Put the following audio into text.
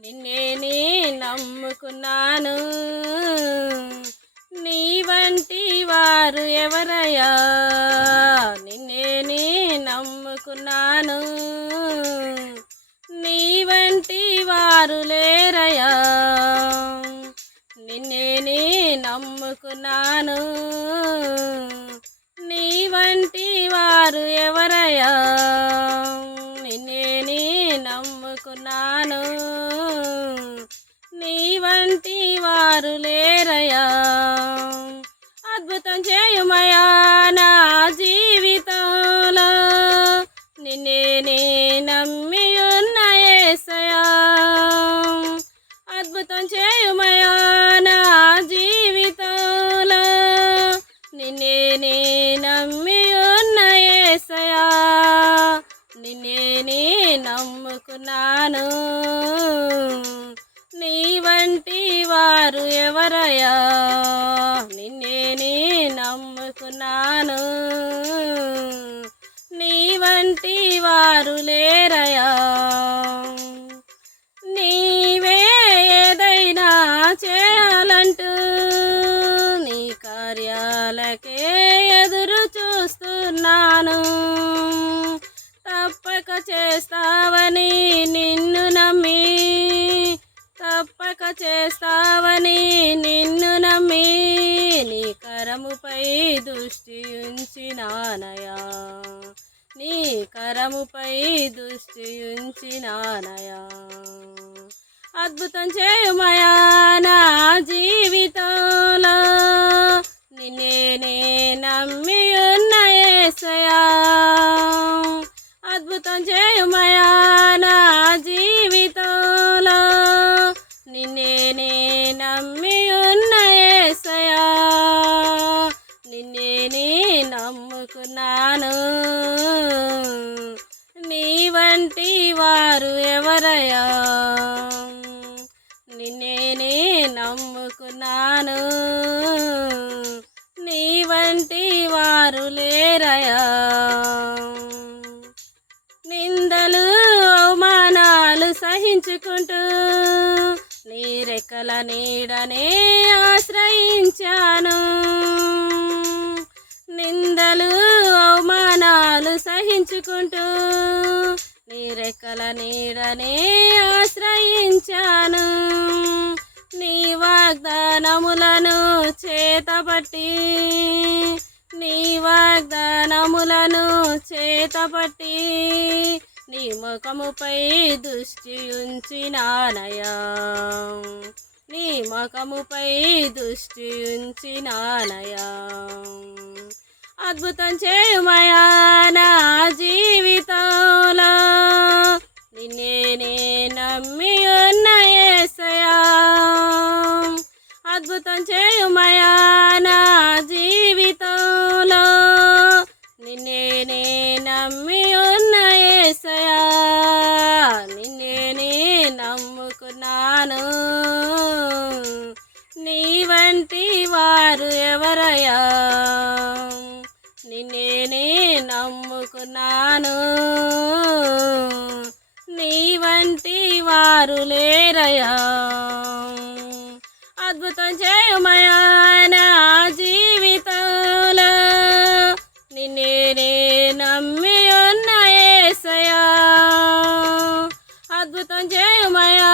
నిన్నే నమ్ముకున్నాను, నీ వంటి వారు ఎవరయ్యా? నిన్నే నమ్ముకున్నాను, నీ వంటి వారు లేరయ్యా. నిన్నే నమ్ముకున్నాను, నీ వంటి వారు ఎవరయ్యా? నిన్నే నమ్ముకున్నాను, నీ వంటి వారు లేరయ్యా. అద్భుతం చేయుమయా నా జీవితంలో, నిన్నే నమ్మి ఉన్న యేసయ్యా. అద్భుతం చేయుమయా నా జీవితంలో, నిన్నే నమ్మి ఉన్న యేసయ్యా. నిన్నే నమ్ముకున్నాను, నీ వంటి వారు ఎవరయ్యా? నిన్నే నమ్ముకున్నాను, నీ వంటి వారు లేరయ్యా. నీవే ఏదైనా చేయాలంటూ నీ కార్యాలకే ఎదురు చూస్తున్నాను. తప్పక చేస్తావని నిన్ను నమ్మి, తప్పక చేస్తావని నిన్ను నమ్మి, నీ కరముపై దృష్టి ఉంచినానయా, నీ కరముపై దృష్టి ఉంచినానయా. అద్భుతం చేయుమయా నా జీవితంలో, నిన్నే నమ్మి ఉన్న యేసయ్యా. అద్భుతం చేయుమయా నా జీవితంలో, నిన్నే నమ్మి ఉన్న యేసయ్యా. నిన్నే నమ్ముకున్నాను, నీ వంటి వారు ఎవరయ్యా? నిన్నే నమ్ముకున్నాను, నీ వంటి వారు లేరయ్యా. నిందలు అవమానాలు సహించుకుంటూ నీ రెక్కల నీడనే ఆశ్రయించాను. నిందలు అవమానాలు సహించుకుంటూ నీ రెక్కల నీడనే ఆశ్రయించాను. నీ వాగ్దానములను చేతపట్టి, నీ వాగ్దానములను చేతపట్టి, నీ ముఖముపై దృష్టి ఉంచినానయా, నీ ముఖముపై దృష్టి ఉంచినానయా. అద్భుతం చేయుమయా నా జీవితంలో, నిన్నే నమ్మి ఉన్న యేసయ్యా. అద్భుతం చేయుమయా నా జీవితంలో, నిన్నే నమ్మి ఉన్న యేసయ్యా. నిన్నే నమ్ముకున్నాను, నీ వంటి వారు ఎవరయ్యా? నిన్నే నమ్ముకున్నాను, నీ వంటి వారు లేరయ్యా. అద్భుతం చేయుమయా నా జీవితంలో, నిన్నే నమ్మి ఉన్న యేసయ్యా. అద్భుతం చేయుమయా